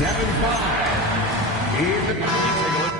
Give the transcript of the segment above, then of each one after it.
7-5. Even. You take a look.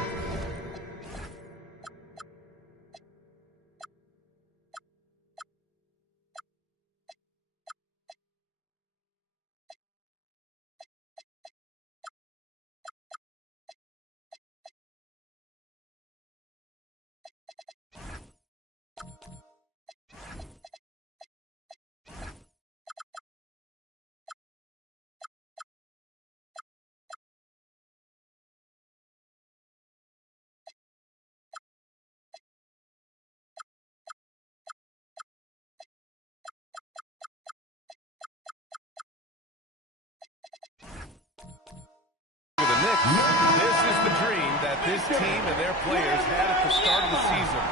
This is the dream that this team and their players had at the start of the season.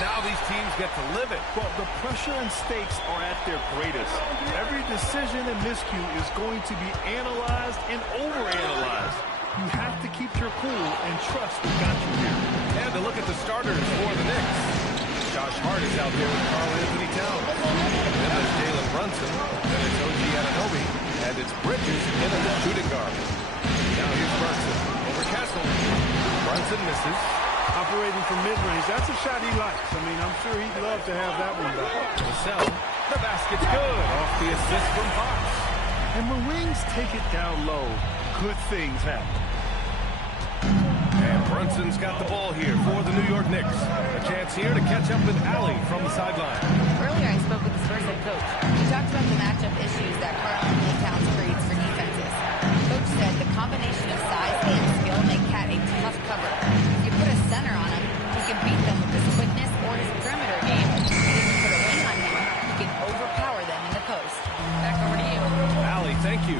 Now these teams get to live it. Well, the pressure and stakes are at their greatest. Every decision and miscue is going to be analyzed and overanalyzed. You have to keep your cool and trust what got you here. And to look at the starters for the Knicks. Josh Hart is out there with Karl Anthony Towns. Then there's Jalen Brunson. Then it's OG Anunoby. And it's Bridges in at the shooting guard. Now here's Brunson over Castle. Brunson misses. Operating from mid-range, that's a shot he likes. I mean, I'm sure he'd love to have that one back. Vassell, the basket's good off the assist from Fox. And when wings take it down low, good things happen. And Brunson's got the ball here for the New York Knicks. A chance here to catch up with Allie from the sideline. Earlier I spoke with the Spurs head coach. He talked about the matchup issues that Karl Anthony Towns creates for defenses. Coach said the combination of size and skill make Cat a tough cover. If you put a center on him, he can beat them with his quickness or his perimeter game. If you put a wing on him, he can overpower them in the post. Back over to you. Allie, thank you.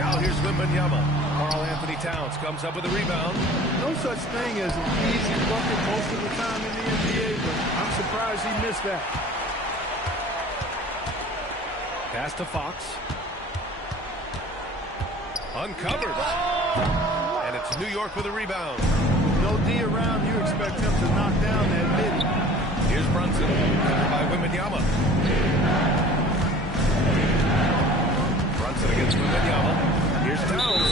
Now here's Wembanyama. Karl Anthony Towns comes up with a rebound. No such thing as an easy bucket most of the time in the NBA, but I'm surprised he missed that. Pass to Fox. Uncovered. And it's New York with a rebound. No D around, you expect him to knock down that mid. Here's Brunson by Wembanyama. Brunson against Wembanyama. Here's Towns.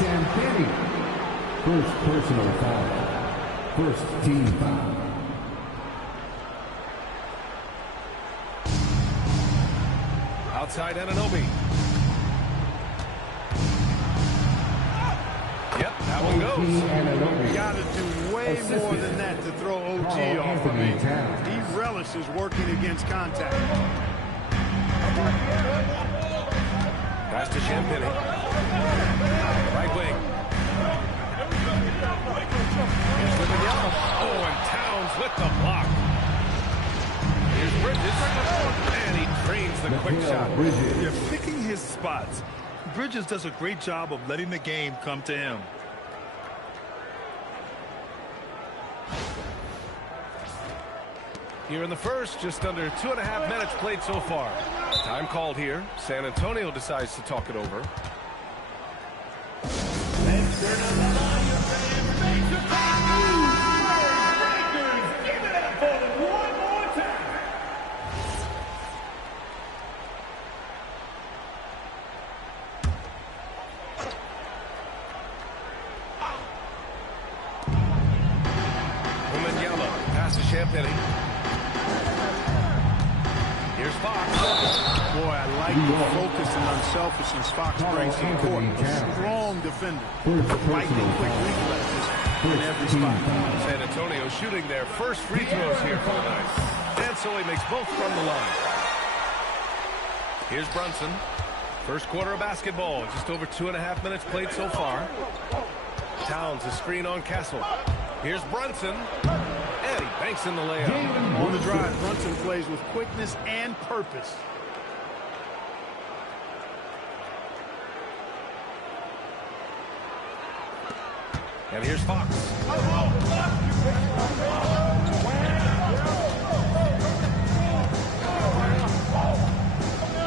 Champagne. First personal foul. First team foul. Outside Anunoby. Yep, that one goes. You got to do way more than that to throw OG off. I mean, he relishes working against contact. Pass to Champagne. Right wing. Here's Wembanyama. Oh, and Towns with the block. Here's Bridges. And he drains the quick shot. You're picking his spots. Bridges does a great job of letting the game come to him. Here in the first, just under 2.5 minutes played so far. Time called here. San Antonio decides to talk it over. Wembanyama, pass to Champagne. Here's Fox. Boy, I like the focus and unselfishness Fox brings to the court. Strong defender. Lightning quick reflexes in every spot. San Antonio shooting their first free throws here for the night. And so he makes both from the line. Here's Brunson. First quarter of basketball. Just over 2.5 minutes played so far. Towns, a screen on Castle. Here's Brunson. And he banks in the layup. On the drive, Brunson plays with quickness and purpose. And here's Fox.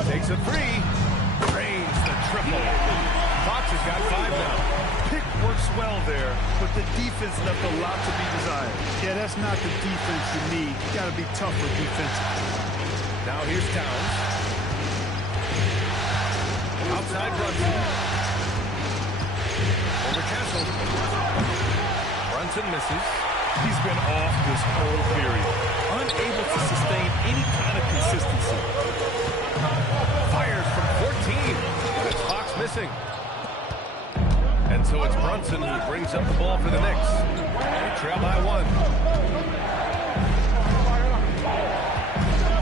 Takes a three. Drains the triple. Fox has got 5 now. Pick works well there, but the defense left a lot to be desired. Yeah, that's not the defense you need. You got to be tougher defensively. Now here's Towns. inside Brunson. Over Castle. Brunson misses. He's been off this whole period. Unable to sustain any kind of consistency. Fires from 14. And it's Fox missing. And so it's Brunson who brings up the ball for the Knicks. They trail by 1.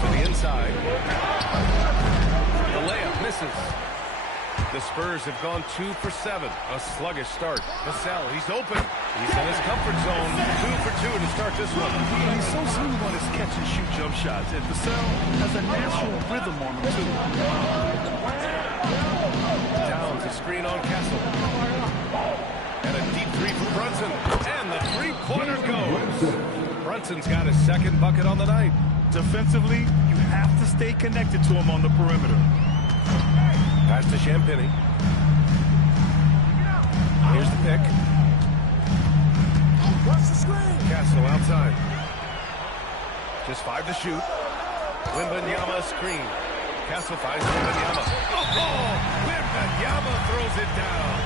To the inside. The layup misses. The Spurs have gone 2 for 7. A sluggish start. Vassell, he's open. He's in his comfort zone. 2 for 2 to start this one. He's so smooth on his catch-and-shoot jump shots, and Vassell has a natural rhythm on him, too. Downs a screen on Castle. And a deep 3 from Brunson. And the three-pointer goes. Brunson's got his second bucket on the night. Defensively, you have to stay connected to him on the perimeter. Pass to Champagny. Here's the pick. Castle outside. Just 5 to shoot. Wembanyama screen. Castle finds Wembanyama. Oh! Wembanyama throws it down.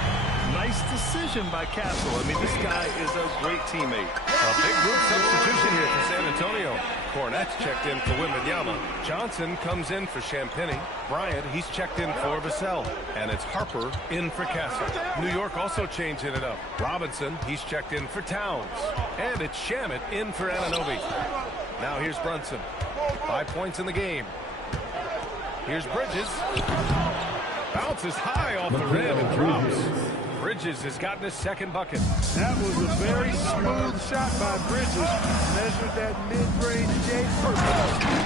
Nice decision by Castle. I mean, this guy is a great teammate. A big group substitution here for San Antonio. Cornette's checked in for Wembanyama. Johnson comes in for Champagny. Bryant, he's checked in for Vassell. And it's Harper in for Castle. New York also changing it up. Robinson, he's checked in for Towns. And it's Shamet in for Anunoby. Now here's Brunson. 5 points in the game. Here's Bridges. Bounces high off the rim and drops. Bridges has gotten his second bucket. That was a very smooth shot by Bridges. Measured that mid-range J perfect.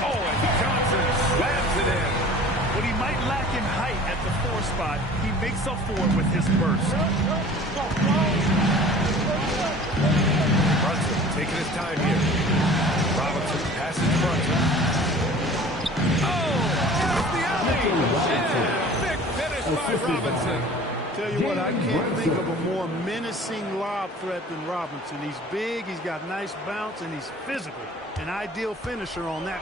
Oh, and Johnson slams it in. What he might lack in height at the 4 spot, he makes up for it with his burst. Brunson taking his time here. Robinson passes to Brunson. Oh, there's the alley. Yeah, big finish by Robinson. Tell you what, I can't think of a more menacing lob threat than Robinson. He's big, he's got nice bounce, and he's physical. An ideal finisher on that.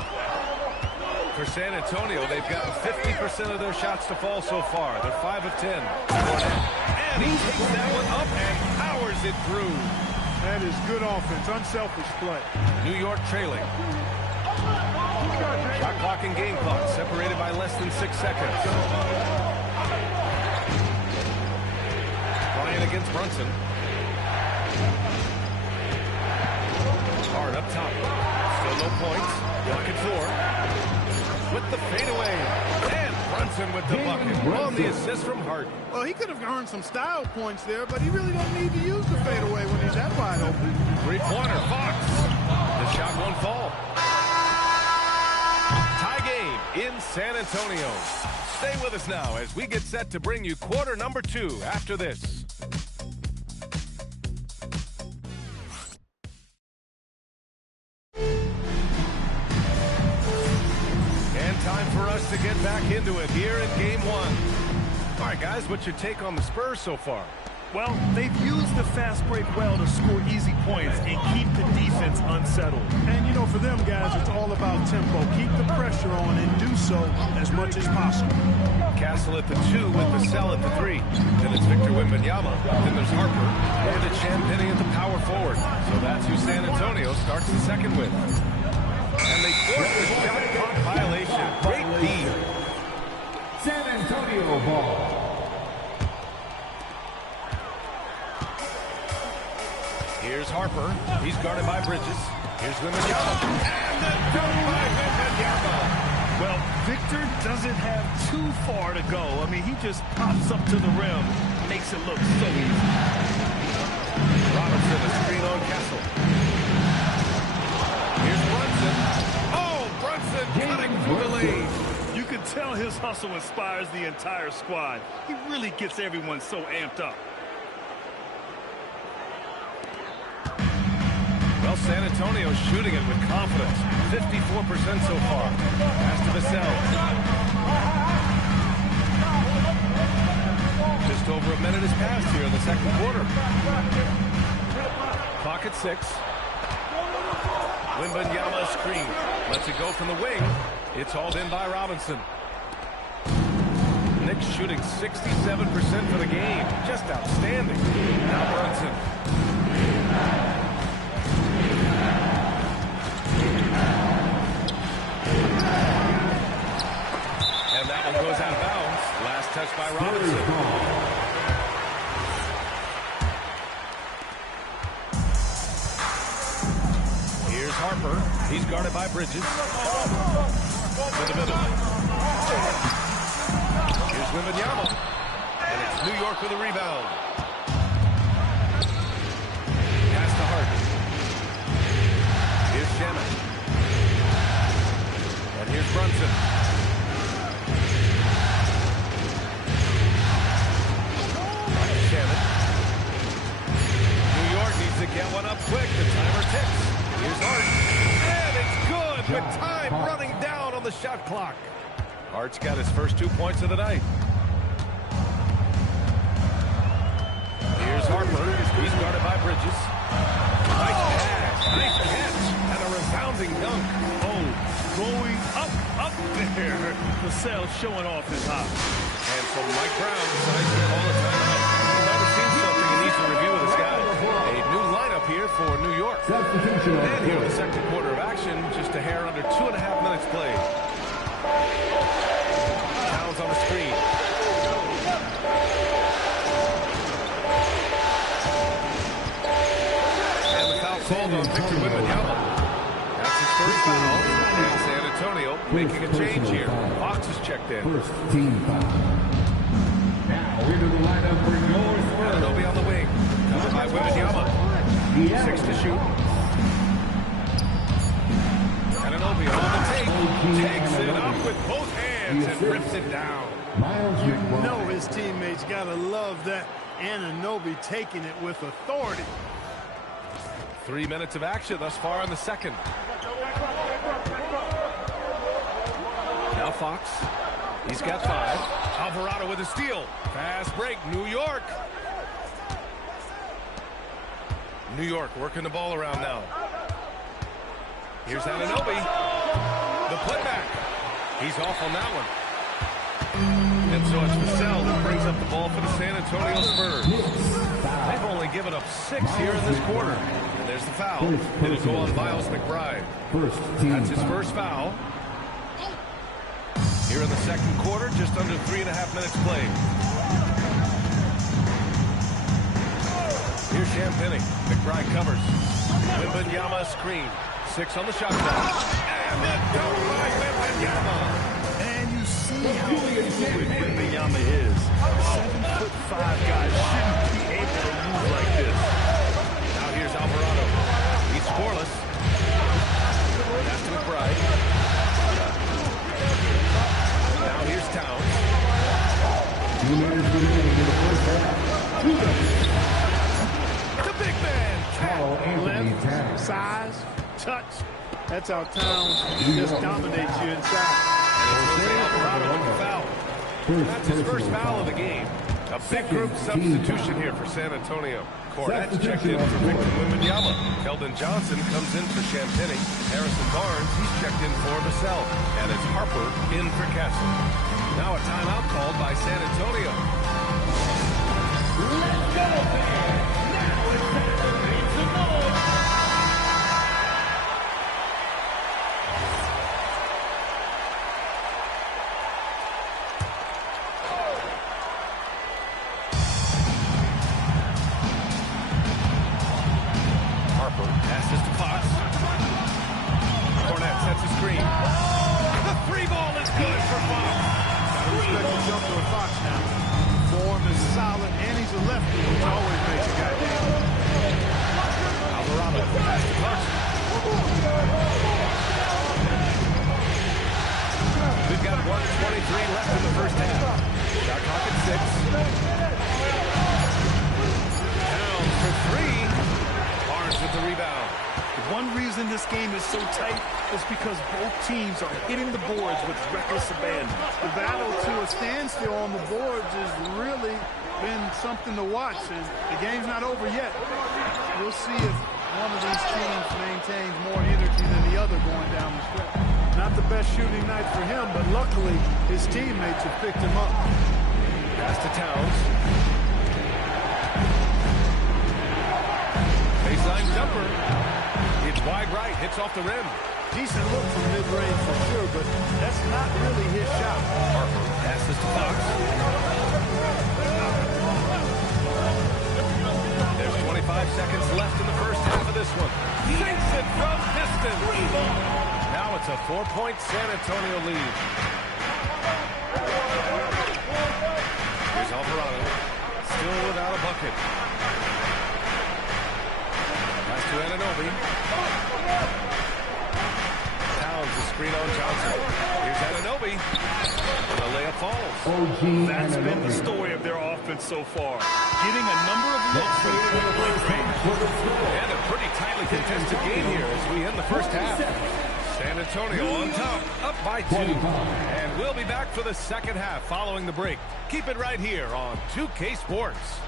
For San Antonio, they've gotten 50% of their shots to fall so far. They're 5 of 10. And he takes that one up and powers it through. That is good offense, unselfish play. New York trailing. Shot clock and game clock separated by less than 6 seconds. Bryant against Brunson. Hard up top. Still no points. Bucket 4. With the fadeaway. And Brunson with the bucket. On the assist from Hart. Well, he could have earned some style points there, but he really don't need to use the fadeaway when he's that wide open. Three-pointer, Fox. The shot won't fall. Tie game in San Antonio. Stay with us now as we get set to bring you quarter number 2 after this. And time for us to get back into it here in game 1. All right, guys, what's your take on the Spurs so far? Well, they've used the fast break well to score easy points and keep the defense unsettled. And, you know, for them guys, it's all about tempo. Keep the pressure on and do so as much as possible. Castle at the 2 with Vassell at the 3. Then it's Victor Wembanyama. Then there's Harper. And it's Champagny at the power forward. So that's who San Antonio starts the second with. And they force the shot clock violation. Great D. San Antonio ball. Here's Harper. He's guarded by Bridges. Here's Wembanyama. And the dunk by Wembanyama. Well, Victor doesn't have too far to go. I mean, he just pops up to the rim, makes it look so easy. Robinson, a screen on Castle. Here's Brunson. Oh, Brunson cutting through the lane. You can tell his hustle inspires the entire squad. He really gets everyone so amped up. Well, San Antonio shooting it with confidence. 54% so far. Pass to Vassell. Just over a minute has passed here in the second quarter. Clock at 6. Wembanyama screen. Lets it go from the wing. It's hauled in by Robinson. Knicks shooting 67% for the game. Just outstanding. Now Brunson. And that one goes out of bounds. Last touch by Robinson. Here's Harper. He's guarded by Bridges. To the middle. Here's Wembanyama. And it's New York with a rebound. Pass to Harden. Here's Shannon. And here's Brunson. Shannon. New York needs to get one up quick. The timer ticks. Here's Hart. And it's good with time running down on the shot clock. Hart's got his first 2 points of the night. Here's Harper. He's guarded by Bridges. Nice pass. Nice catch. And a resounding dunk. Oh, going up there. Vassell showing off his hop. And so Mike Brown decides to call a timeout. He's already seen something he needs to review with this guy. A new lineup here for New York. And here in the second quarter of action, just a hair under 2.5 minutes played. Towns on the screen. And the foul called on Victor Wembanyama. That's his first foul. And San Antonio making a change here. Fox is checked in. First team foul. Now into the lineup for your Spurs. Anunoby on the wing. Covered by Wembanyama. 6 to shoot. Anunoby on the take. Takes it up with both hands and rips it down. You know his teammates got to love that Anunoby taking it with authority. 3 minutes of action thus far in the second. Now Fox. He's got 5. Alvarado with a steal. Fast break. New York. New York working the ball around now. Here's Anunoby. The putback. He's off on that one. And so it's Vassell that brings up the ball for the San Antonio Spurs. They've only given up 6 here in this quarter. And there's the foul. It'll go on Miles McBride. That's his first foul. Here in the second quarter, just under 3.5 minutes played. Here's Champagny. McBride covers. Wembanyama screen. 6 on the shot clock. And the dunk by Wembanyama. And you see how fluid Wembanyama is. 7'5" guy shouldn't be able to move like this. Now here's Alvarado. He's scoreless. Pass to McBride. Now here's Towns. 2 minutes remaining in the first half. The big man. Length, size, touch. That's how Towns just dominates you inside. Alvarado with the foul. That's his first foul of the game. A big group substitution here for San Antonio. Cornette's checked in for Victor Wembanyama. Keldon Johnson comes in for Champagny. Harrison Barnes, he's checked in for Vassell. And it's Harper in for Kessler. Now a timeout called by San Antonio. Let's go, fans! Now it's time to make some noise! Harper passes to Fox. Cornette sets a screen. The free ball is good for Fox. Respect the jumper of Fox now. Form is solid, and he's a lefty, which always makes a guy dance. Alvarado pass to Clarkson. We've got 1:23 left in the first half. Shot clock at 6. Down for 3. Barnes with the rebound. One reason this game is so tight is because both teams are hitting the boards with reckless abandon. The battle to a standstill on the boards has really been something to watch, and the game's not over yet. We'll see if one of these teams maintains more energy than the other going down the stretch. Not the best shooting night for him, but luckily his teammates have picked him up. Pass to Towns. Baseline jumper. It's wide right. Hits off the rim. Decent look from mid-range for sure, but that's not really his shot. Harper passes to Fox. There's 25 seconds left in the first half of this one. He hits it from distance. Now it's a 4-point San Antonio lead. Here's Alvarado. Still without a bucket. Pass to Anunoby. Towns the screen on Johnson. Here's Anunoby. And the layup falls. That's been the story of their offense so far. Getting a number of looks for the point-blank range. And a pretty tightly contested game here as we end the first half. San Antonio on top, up by 2. And we'll be back for the second half following the break. Keep it right here on 2K Sports.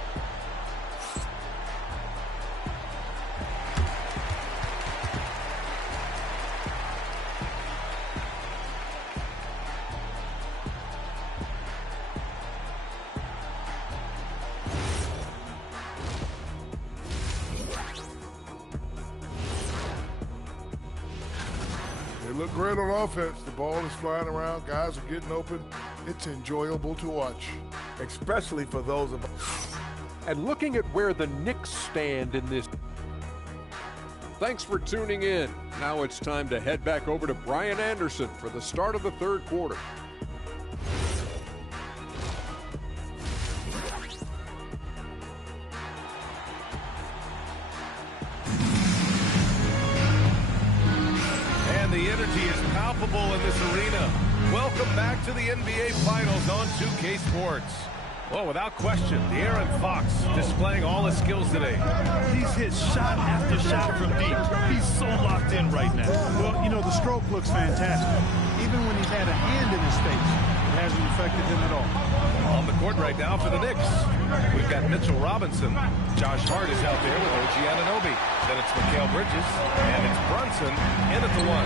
They look great on offense. The ball is flying around. Guys are getting open. It's enjoyable to watch. Especially for those of us. And looking at where the Knicks stand in this. Thanks for tuning in. Now it's time to head back over to Brian Anderson for the start of the third quarter. And the energy is palpable in this arena. Welcome back to the NBA Finals on 2K Sports. Well, without question, De'Aaron Fox displaying all his skills today. He's hit shot after shot from deep. He's so locked in right now. Well, you know, the stroke looks fantastic. Even when he's had a hand in his face, it hasn't affected him at all. On the court right now for the Knicks, we've got Mitchell Robinson. Josh Hart is out there with OG Anunoby. Then it's Mikal Bridges, and it's Brunson in at the 1.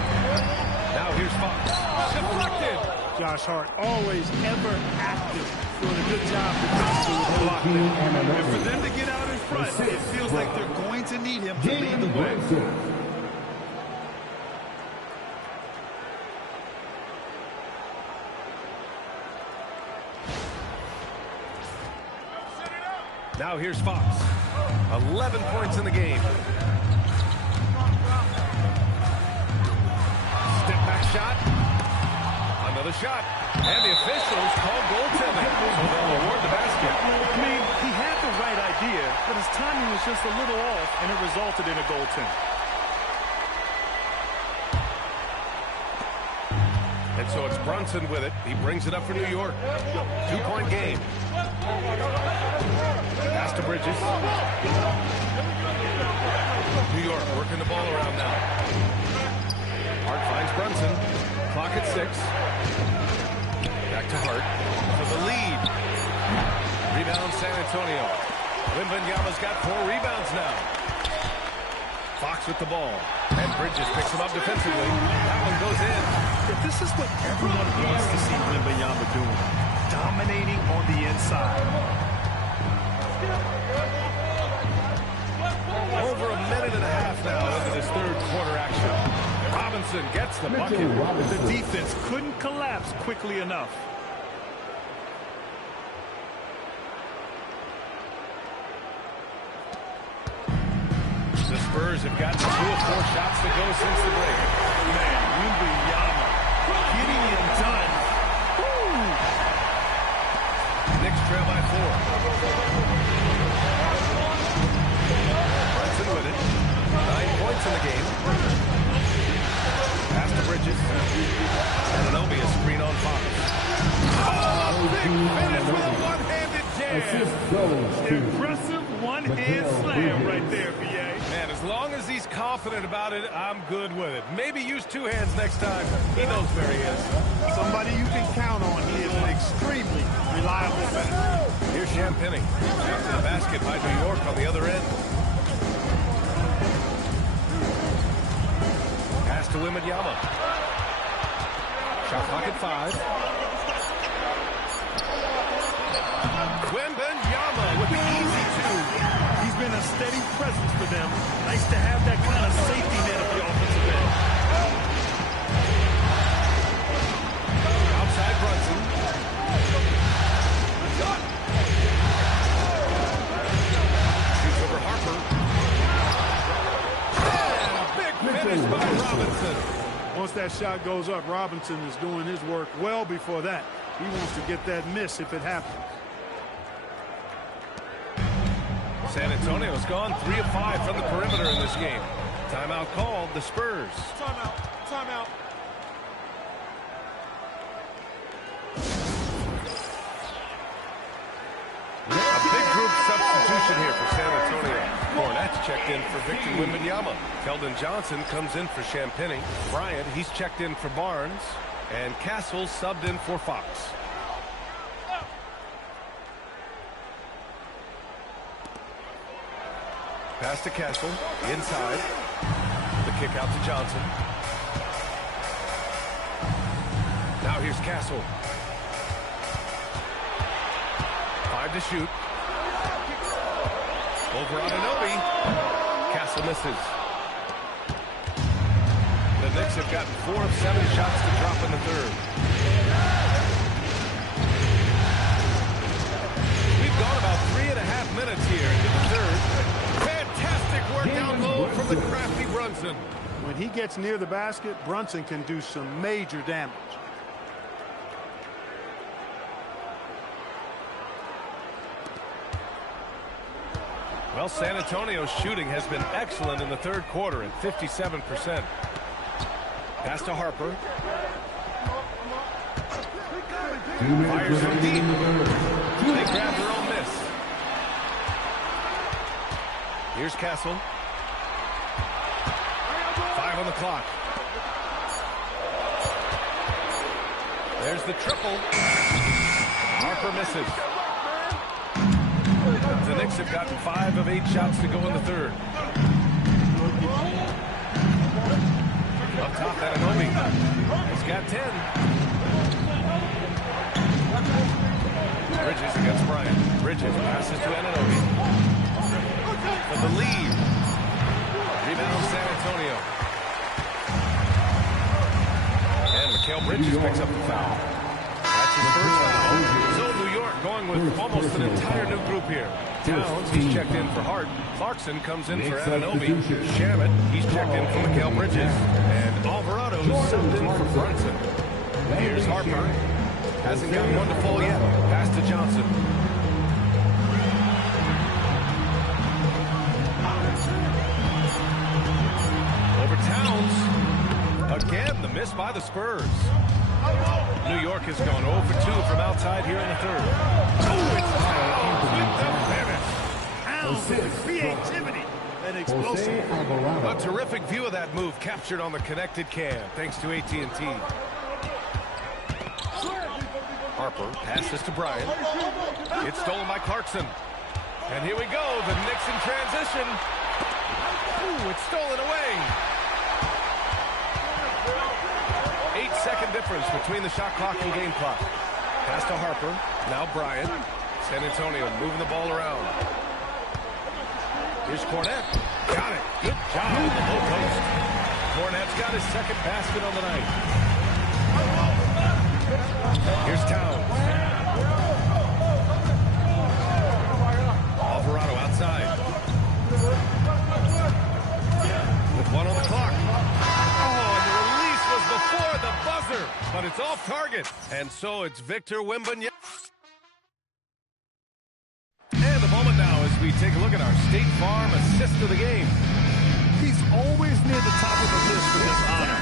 Now here's Fox. Deflected. Josh Hart, always ever active, doing a good job defensively blocking. And for them to get out in front, it feels like they're going to need him to lead the way. Now here's Fox. 11 points in the game. Step back shot. Another shot. And the officials call goaltending. So they'll award the basket. I mean, he had the right idea, but his timing was just a little off, and it resulted in a goaltend. And so it's Brunson with it. He brings it up for New York. 2-point game. Pass to Bridges. New York working the ball around now. Hart finds Brunson. Clock at 6. Back to Hart for the lead. Rebound San Antonio. Wembanyama's got 4 rebounds now. Fox with the ball. And Bridges picks him up defensively. That one goes in. But this is what everyone wants to see Wembanyama doing. Dominating on the inside. Over a minute and a half now into this third quarter action. Robinson gets the bucket. The defense couldn't collapse quickly enough. The Spurs have gotten 2 of 4 shots to go since the break. Man, Wembanyama getting it done. Woo! Knicks trail by 4. Brunson with it. 9 points in the game. Pass to Bridges. Anunoby a screen on Fox. Oh, big finish with a one-handed jam. Impressive one-hand slam right there, B.A. Man, as long as he's confident about it, I'm good with it. Maybe use 2 hands next time. He knows where he is. Somebody you can count on. He is an extremely reliable finisher. Here's Champagny. To the basket by New York on the other end. Pass to Wembanyama. Shot clock at 5. steady presence for them. Nice to have that kind of safety net at the offensive end. Outside Brunson. Shoots over Harper. And a big finish by Robinson. Once that shot goes up, Robinson is doing his work well before that. He wants to get that miss if it happens. San Antonio's gone 3 of 5 from the perimeter in this game. Timeout called, the Spurs. Timeout. Timeout. A big group substitution here for San Antonio. Cornett's checked in for Victor Wembanyama. Keldon Johnson comes in for Champagny. Bryant, he's checked in for Barnes. And Castle subbed in for Fox. Pass to Castle, inside. The kick out to Johnson. Now here's Castle. 5 to shoot. Over on Anunoby. Castle misses. The Knicks have gotten 4 of 7 shots to drop in the third. We've gone about 3.5 minutes here into the third. Fantastic work down low from the crafty Brunson. When he gets near the basket, Brunson can do some major damage. Well, San Antonio's shooting has been excellent in the third quarter at 57%. Pass to Harper. Fires from deep. They grab their own miss. Here's Castle. 5 on the clock. There's the triple. Harper misses. The Knicks have gotten 5 of 8 shots to go in the third. Up top, Anunoby. He's got 10. Bridges against Bryant. Bridges passes to Anunoby. For the lead. Rebound San Antonio. And Mikal Bridges picks up the foul. That's his first foul. So New York going with almost an entire new group here. Towns, he's checked in for Hart. Clarkson comes in for Anunoby. Shamet, he's checked in for Mikal Bridges. And Alvarado's subbed in for Brunson. Here's Harper. Hasn't gotten one to fall yet. Pass to Johnson. Over Towns. Again, the miss by the Spurs. New York has gone 0 for 2 from outside here in the third. Oh, it's Towns with the finish. Towns with creativity and explosive. A terrific view of that move captured on the connected cam, thanks to AT&T. Harper passes to Bryant. It's stolen by Clarkson. And here we go, the Knicks in transition. Ooh, it's stolen away. 8-second difference between the shot clock and game clock. Pass to Harper. Now Bryant. San Antonio moving the ball around. Here's Cornett. Got it. Good job on the low post. Cornett's got his second basket on the night. Here's Towns. Alvarado outside. With 1 on the clock. Before the buzzer, but it's off target. And so it's Victor Wembanyama. And the moment now as we take a look at our State Farm assist of the game. He's always near the top of the list for this honor.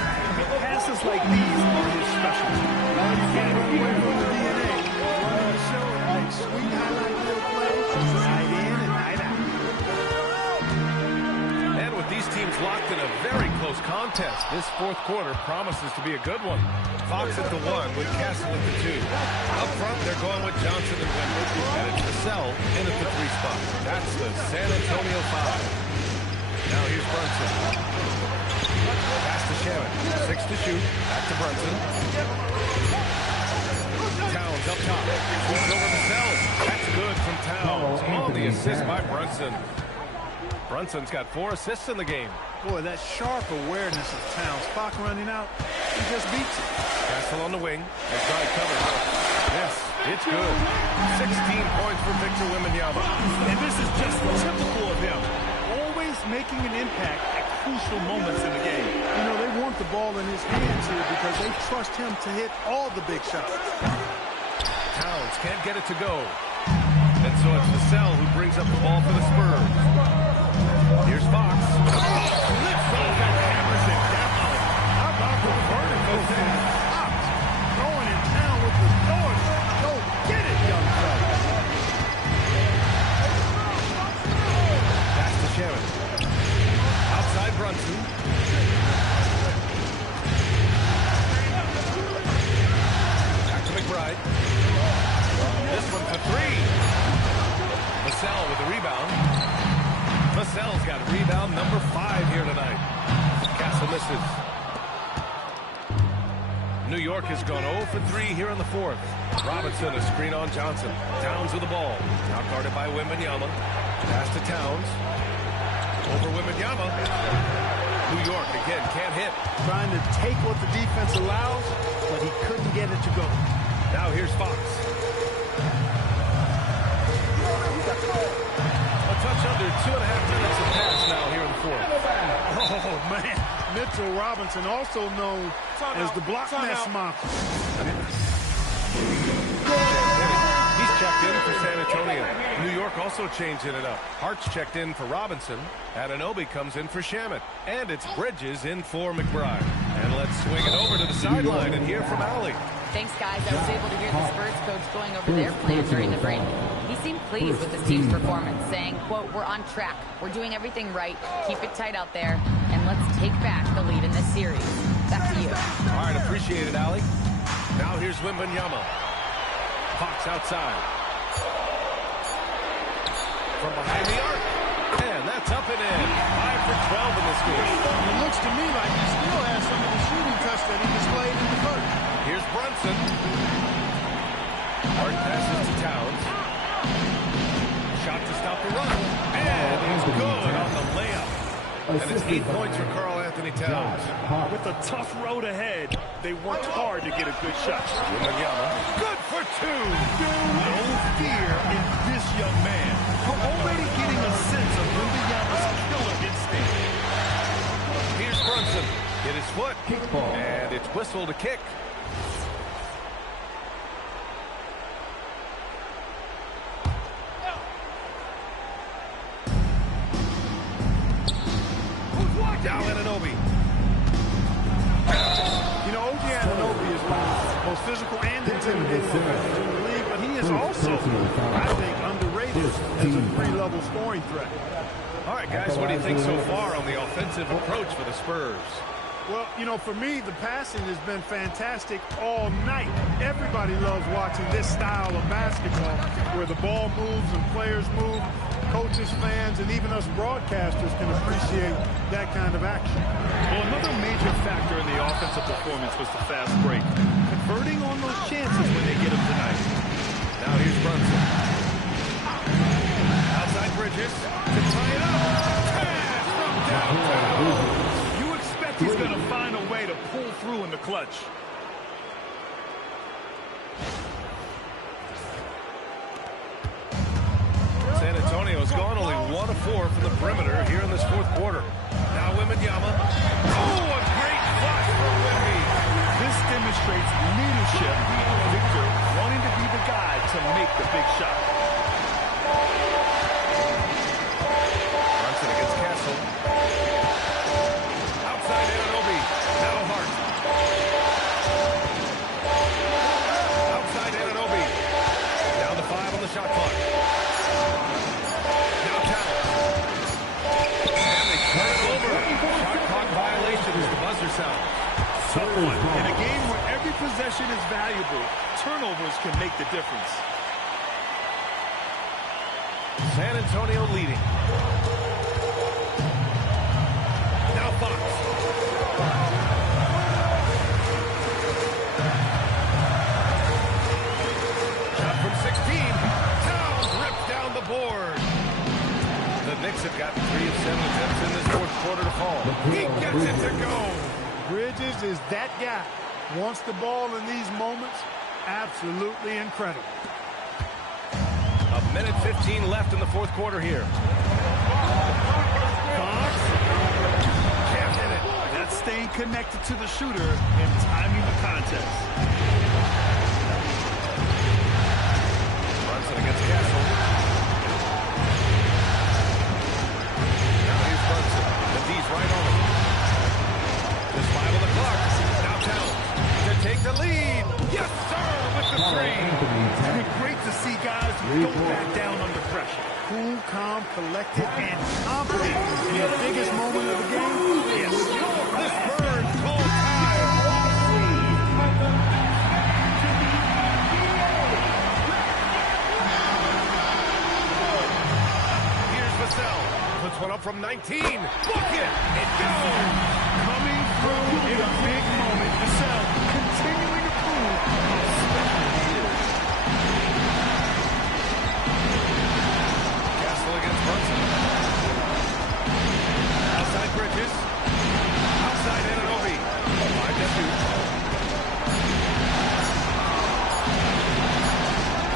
Passes like these are his specialty. Well, you can't run away from the DNA. Running the show and make sweet highlight little plays night in and night out. And with these teams locked in a very close contest, this fourth quarter promises to be a good one. Fox at the 1 with Castle at the 2. Up front, they're going with Johnson and Wimber. And it's Vassell in at the 3 spot. That's the San Antonio 5. Now here's Brunson. Pass to Shamet. 6 to shoot. Back to Brunson. Towns up top. Swings over Vassell. That's good from Towns. On the assist by Brunson. Brunson's got 4 assists in the game. Boy, that sharp awareness of Towns. Clock running out, he just beats it. Castle on the wing. They try cover. Yes, it's good. 16 points for Victor Wembanyama. And this is just typical of him. Always making an impact at crucial moments in the game. You know, they want the ball in his hands here because they trust him to hit all the big shots. Towns can't get it to go. And so it's Vassell who brings up the ball for the Spurs. Here's Fox. Lifts off and hammers it down. How about the vertical thing? Fox going in town with the doors. Go get it, young fella. Pass to Shannon. Outside Brunson. Back to McBride. This one for 3. Vassell with the rebound. Vassell's got rebound number 5 here tonight. Castle misses. New York has gone 0 for 3 here in the 4th. Robinson, a screen on Johnson. Towns with the ball. Now guarded by Wembanyama. Pass to Towns. Over Wembanyama. New York again can't hit. Trying to take what the defense allows, but he couldn't get it to go. Now here's Fox. A touch under 2.5 minutes of pass now here in the 4th. Oh, man. Mitchell Robinson, also known as the block mess monster. He's checked in for San Antonio. New York also changing it up. Hart's checked in for Robinson. Anunoby comes in for Shamet. And it's Bridges in for McBride. And let's swing it over to the sideline and hear from Allie. Thanks, guys. I was able to hear the Spurs coach going over their plan during the break. He seemed pleased with his team's performance, saying, quote, "We're on track. We're doing everything right. Keep it tight out there. And let's take back the lead in this series." Back to you. All right, appreciate it, Allie. Now here's Wembanyama. Fox outside. From behind the arc. And that's up and in. 5 for 12 in this game. It looks to me like he still has some of the shooting touch that he displayed in the first. Here's Brunson. Hart passes to Towns. Shot to stop the run. And it's good on the layup. And it's 8 points for Karl Anthony Towns. With a tough road ahead, they worked hard to get a good shot. Wembanyama. Good for 2. No fear in this young man. We're already getting a sense of Wembanyama's killer instinct. Here's Brunson. Hit his foot. And it's whistled a kick. Now Anunoby. You know, OG Anunoby is one of the most physical and intimidating defenders in the league, but he is also, I think, underrated as a 3-level scoring threat. All right, guys, what do you think so far on the offensive approach for the Spurs? Well, you know, for me, the passing has been fantastic all night. Everybody loves watching this style of basketball where the ball moves and players move. Coaches, fans, and even us broadcasters can appreciate that kind of action. Well, another major factor in the offensive performance was the fast break. Converting on those chances when they get them tonight. Now here's Brunson. Outside Bridges to tie it up. Pass from downtown. You expect he's going to find a way to pull through in the clutch. San Antonio's gone only 1 of 4 from the perimeter here in this 4th quarter. Now Wembanyama. Oh, a great flush for Wemby. This demonstrates leadership. Victor wanting to be the guy to make the big shot. Brunson against Castle. Outside Anunoby. Now Hart. Outside Anunoby. Down to 5 on the shot clock. Tough one. In a game where every possession is valuable, turnovers can make the difference. San Antonio leading. Now Fox. Shot from 16. Towns ripped down the board. The Knicks have gotten 3 of 7 attempts in this fourth quarter to fall. He gets it to go. Bridges is that guy. Wants the ball in these moments. Absolutely incredible. A minute 15 left in the fourth quarter here. Fox. Can't hit it. That's staying connected to the shooter and timing the contest. Brunson against Castle. Now here's Brunson. The D's right on him. Just 5 on the clock. Now Towns to take the lead. Yes, sir, with the three. It's great to see guys who don't back down under pressure. Cool, calm, collected, and confident in the biggest moment of the game. Yes. This bird call time. Here's Vassell. Puts one up from 19. Book it. It goes. Coming through in a big moment. Vassell continuing to prove how special he is. Castle against Brunson. Outside Bridges. Outside Anunoby. 5-2.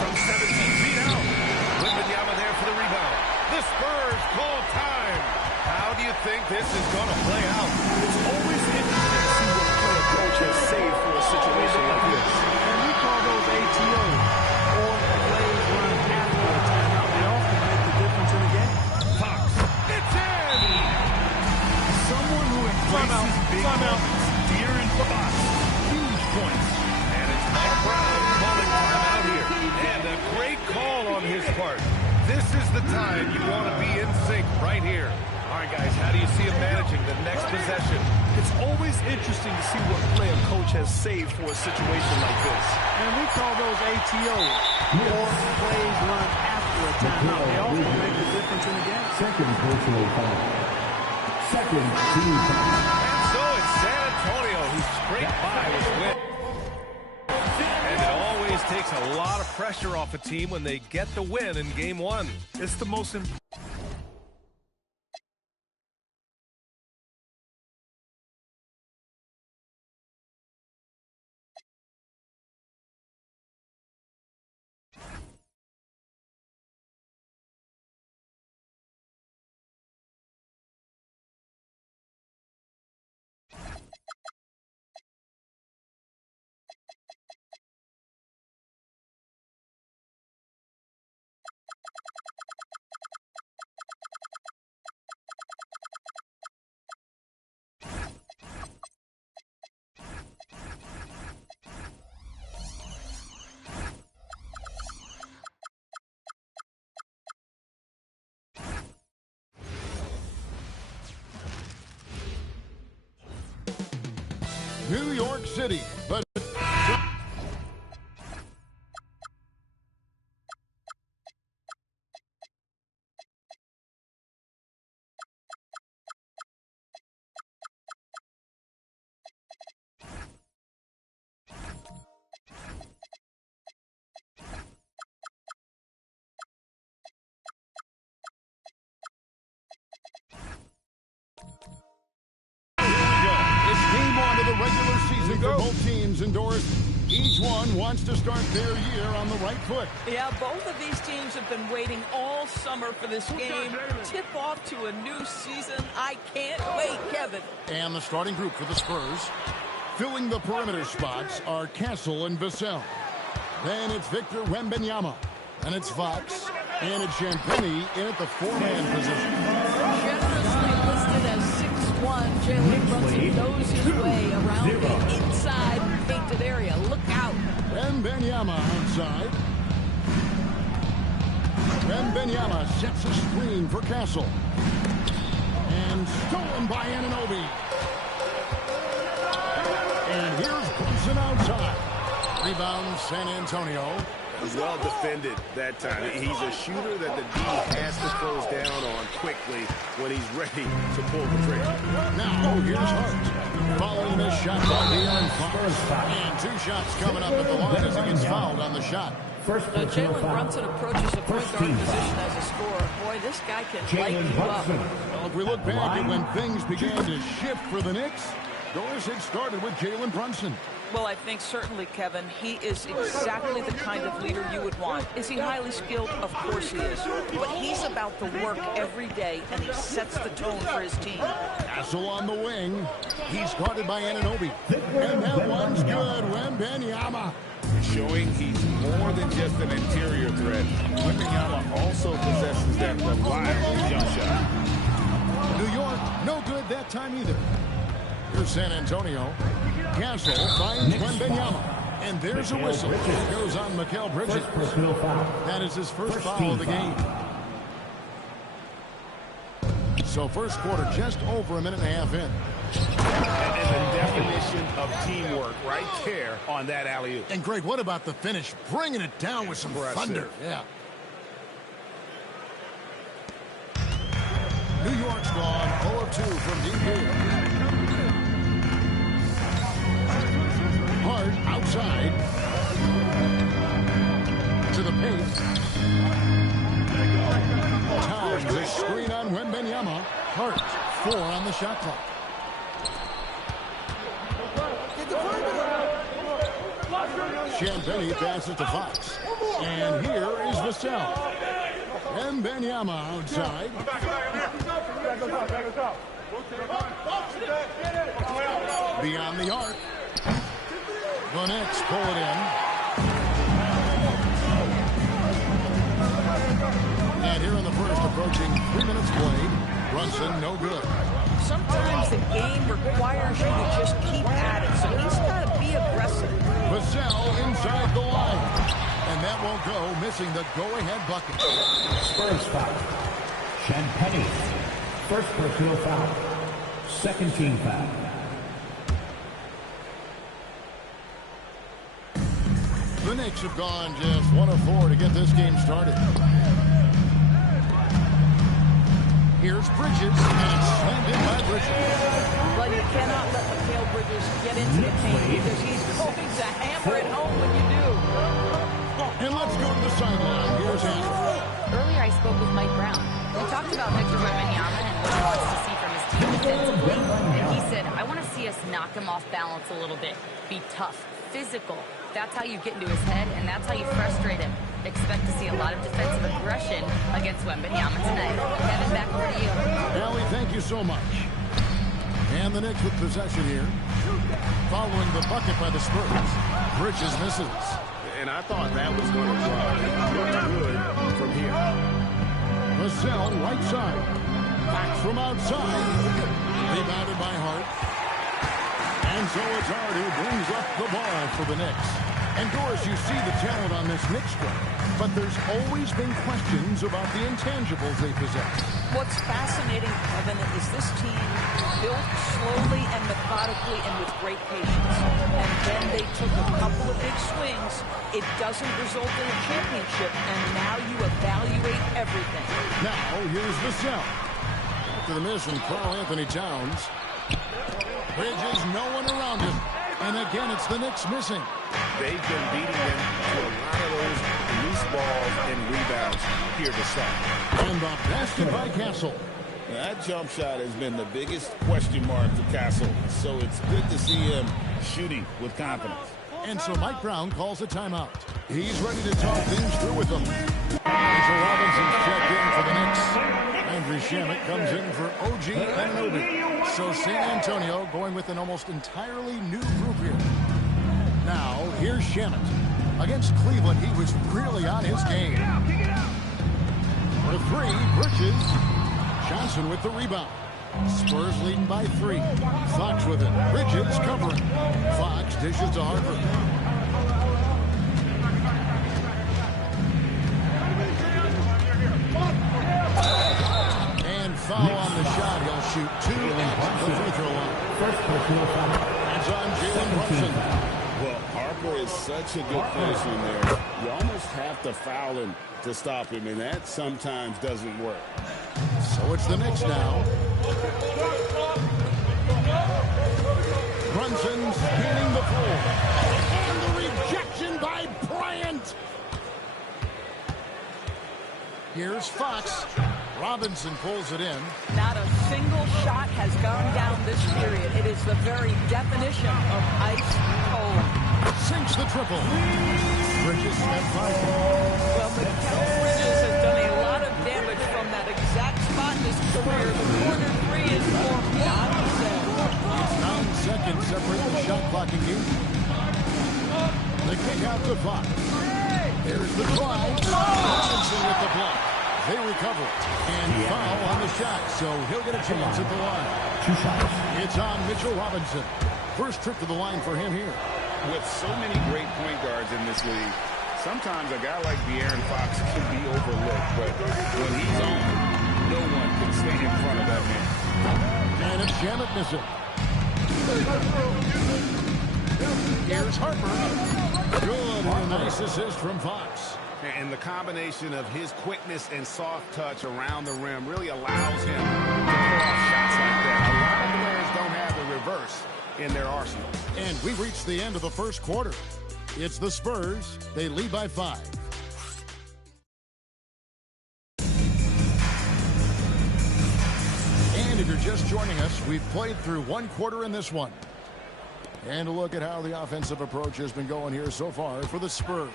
From 17 feet out. Wembanyama there for the rebound. The Spurs call time. How do you think this is going to play out? It's always interesting to see what play a coach has saved for a situation like this. And we call those ATOs, or plays run after a timeout. They often make the difference in the game. Fox. It's in. Someone who embraces big moments. De'Aaron Fox. Huge points. And it's Mike Brown calling timeout here. And a great call on his part. This is the time you want to be in sync right here. All right, guys, how do you see him managing the next possession? It's always interesting to see what play a coach has saved for a situation like this. And we call those ATOs, or plays run after a timeout. They often make the difference in the game. Second personal foul. Second team foul. And so it's San Antonio who scraped by with a win. And it always takes a lot of pressure off a team when they get the win in Game 1. It's the most important. New York City, but regular season for both teams endorsed. Each one wants to start their year on the right foot. Yeah, both of these teams have been waiting all summer for this game. Tip off to a new season. I can't wait, Kevin. And the starting group for the Spurs, filling the perimeter spots, are Castle and Vassell. Then it's Victor Wembanyama. And it's Fox. And it's Champagnie in at the four-man position. Generously listed as 6'1", Jalen Brunson knows his way around the inside painted area. Look out. Wembanyama outside. Wembanyama sets a screen for Castle. And stolen by Anunoby. And here's Brunson outside. Rebound San Antonio. Well defended that time. He's a shooter that the D has to close down on quickly when he's ready to pull the trigger. Now here's Hart. Following this shot by De'Aaron Fox. And two shots coming up at the line as he gets fouled on the shot. First Jalen Brunson approaches a point guard position as a scorer. Boy, this guy can light you up. Well, if we look back at when things began to shift for the Knicks, Doris had started with Jalen Brunson. Well, I think certainly, Kevin, he is exactly the kind of leader you would want. Is he highly skilled? Of course he is. But he's about the work every day, and he sets the tone for his team. Castle on the wing. He's guarded by Anunoby. And that one's good. Wembanyama. Showing he's more than just an interior threat. Wembanyama also possesses that reliable jump shot. New York, no good that time either. Here's San Antonio. Castle finds Wembanyama. And there's a whistle. It goes on Mikal Bridges. That is his first foul of the game. So first quarter just over a minute and a half in. And the definition of teamwork right there on that alley-oop. And Greg, what about the finish? Bringing it down with some thunder. Yeah. New York's gone 0 of 2 from deep here. Hart outside to the paint. Towns a screen on Wembanyama. Hart 4 on the shot clock. Champagny passes to Fox. And here is Vassell. Wembanyama outside. Beyond the arc. The Knicks pull it in. And here in the first, approaching 3 minutes played. Brunson, no good. Sometimes the game requires you to just keep at it, so he's got to be aggressive. Vassell inside the line. And that won't go, missing the go-ahead bucket. Spurs foul. Champagny. First personal foul. Second team foul. The Knicks have gone just 1 of 4 to get this game started. Here's Bridges, and it's slammed in by Bridges. But you cannot let Mikal Bridges get into the paint because he's going to hammer it home when you do. And let's go to the sideline. Here's Andrew. Earlier I spoke with Mike Brown. We talked about Victor Wembanyama and what he wants to see from his team defensively. And he said, I want to see us knock him off balance a little bit. Be tough, physical. That's how you get into his head, and that's how you frustrate him. Expect to see a lot of defensive aggression against Wembanyama tonight. Kevin, back over to you. Allie, thank you so much. And the Knicks with possession here. Following the bucket by the Spurs. Bridges misses. And I thought that was going to drop. Look good from here. Vassell, right side. Back from outside. Rebounded by Hart. And so it's Hart who brings up the ball for the Knicks. And Doris, you see the talent on this Knicks squad, but there's always been questions about the intangibles they possess. What's fascinating, Kevin, is this team built slowly and methodically and with great patience. And then they took a couple of big swings. It doesn't result in a championship, and now you evaluate everything. Now, here's Vassell. After the miss from Karl Anthony Towns. Bridges, no one around him. And again, it's the Knicks missing. They've been beating them to a lot of those loose balls and rebounds here to start. And the basket by Castle. That jump shot has been the biggest question mark for Castle. So it's good to see him shooting with confidence. And so Mike Brown calls a timeout. He's ready to talk things through with them. Angel Robinson's checked in for the Knicks. Andrew Shamet comes in for OG Anunoby. So San Antonio going with an almost entirely new group here. Now, here's Shamet. Against Cleveland, he was really on his game. For 3, Bridges. Johnson with the rebound. Spurs leading by 3. Fox with it. Bridges covering. Fox dishes to Harper. And foul on the shot. He'll shoot 2 at the free throw line. First personal foul. That's on Jalen Brunson. Well, Harper is such a good finisher there. You almost have to foul him to stop him, and that sometimes doesn't work. So it's the Knicks now. Brunson's gaining the floor. And the rejection by Bryant. Here's Fox. Robinson pulls it in. Not a single shot has gone down this period. It is the very definition of ice cold. Sinks the triple. Bridges at 5. Well, Mikal Bridges has done a lot of damage from that exact spot in his career. The corner three is for him. 9 seconds separate the shot clock in game. The kick out to Fox. There's the drive. Robinson with the block. They recover and foul on the shot, so he'll get a chance at the line. 2 shots. It's on Mitchell Robinson. First trip to the line for him here. With so many great point guards in this league, sometimes a guy like De'Aaron Fox can be overlooked, but when he's on, no one can stay in front of that man. And it's Shamet missing. Here's Harper. Good, and a nice assist from Fox. And the combination of his quickness and soft touch around the rim really allows him to pull off shots like that. A lot of players don't have the reverse in their arsenal. And we've reached the end of the first quarter. It's the Spurs. They lead by 5. And if you're just joining us, we've played through 1 quarter in this one. And a look at how the offensive approach has been going here so far for the Spurs.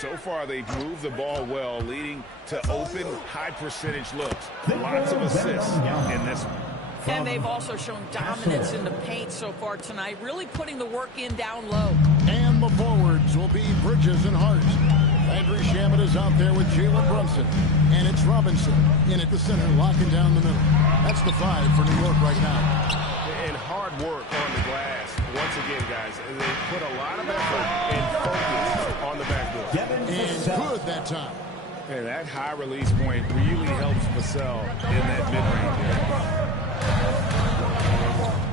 So far, they've moved the ball well, leading to open, high-percentage looks. Lots of assists in this one. And they've also shown dominance in the paint so far tonight, really putting the work in down low. And the forwards will be Bridges and Hart. Landry Shamet is out there with Jalen Brunson. And it's Robinson in at the center, locking down the middle. That's the 5 for New York right now. And hard work on the glass. Once again, guys, they put a lot of effort and focus on the backboard. And good that time. And that high release point really helps Vassell in that mid-range area.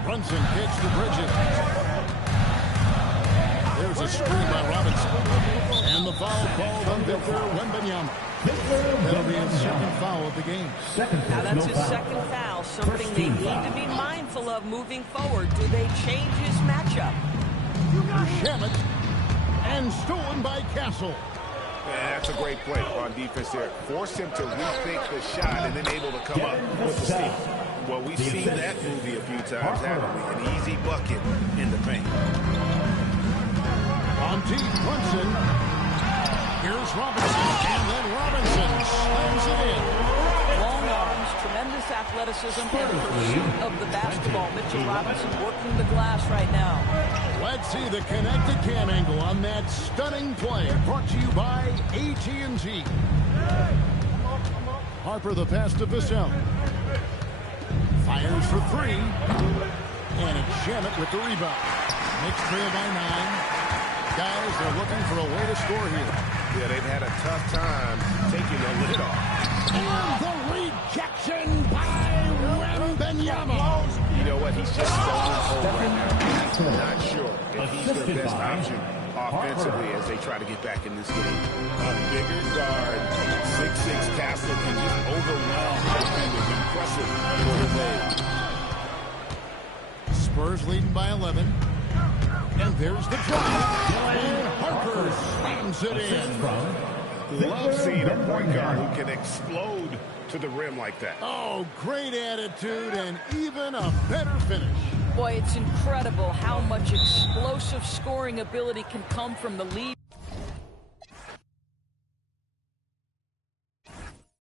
Brunson kicks to Bridges. There's a screen by Robinson. And the foul called on Victor Wembanyama. That'll be his second foul of the game. Now that's his second foul, something they need to be mindful of moving forward. Do they change his matchup? Shamet. And stolen by Castle. Yeah, that's a great play on defense there. Force him to rethink the shot and then able to come up with the steal. Well, we've seen that movie a few times, haven't we? An easy bucket in the paint. On T. Brunson. Here's Robinson. And then Robinson slams it in. Long arms, tremendous athleticism, and pursuit of the basketball. Mitchell Robinson working the glass right now. Let's see the connected cam angle on that stunning play. Brought to you by AT&T. Harper the pass to Vassell. Fires for 3. And it's Shamet with the rebound. Knicks trail by 9. Guys are looking for a way to score here. Yeah, they've had a tough time taking the lid off. And the rejection by Wembanyama. You know what? He's just stolen cold right now. I'm not sure if he's the best option offensively as they try to get back in this game. A bigger guard, 6'6" Castle can just overwhelm defenders. Impressive for his age. Spurs leading by 11. And there's the drive. And Harper slams it in. Love seeing a point guard who can explode to the rim like that. Oh, great attitude and even a better finish. Boy, it's incredible how much explosive scoring ability can come from the lead.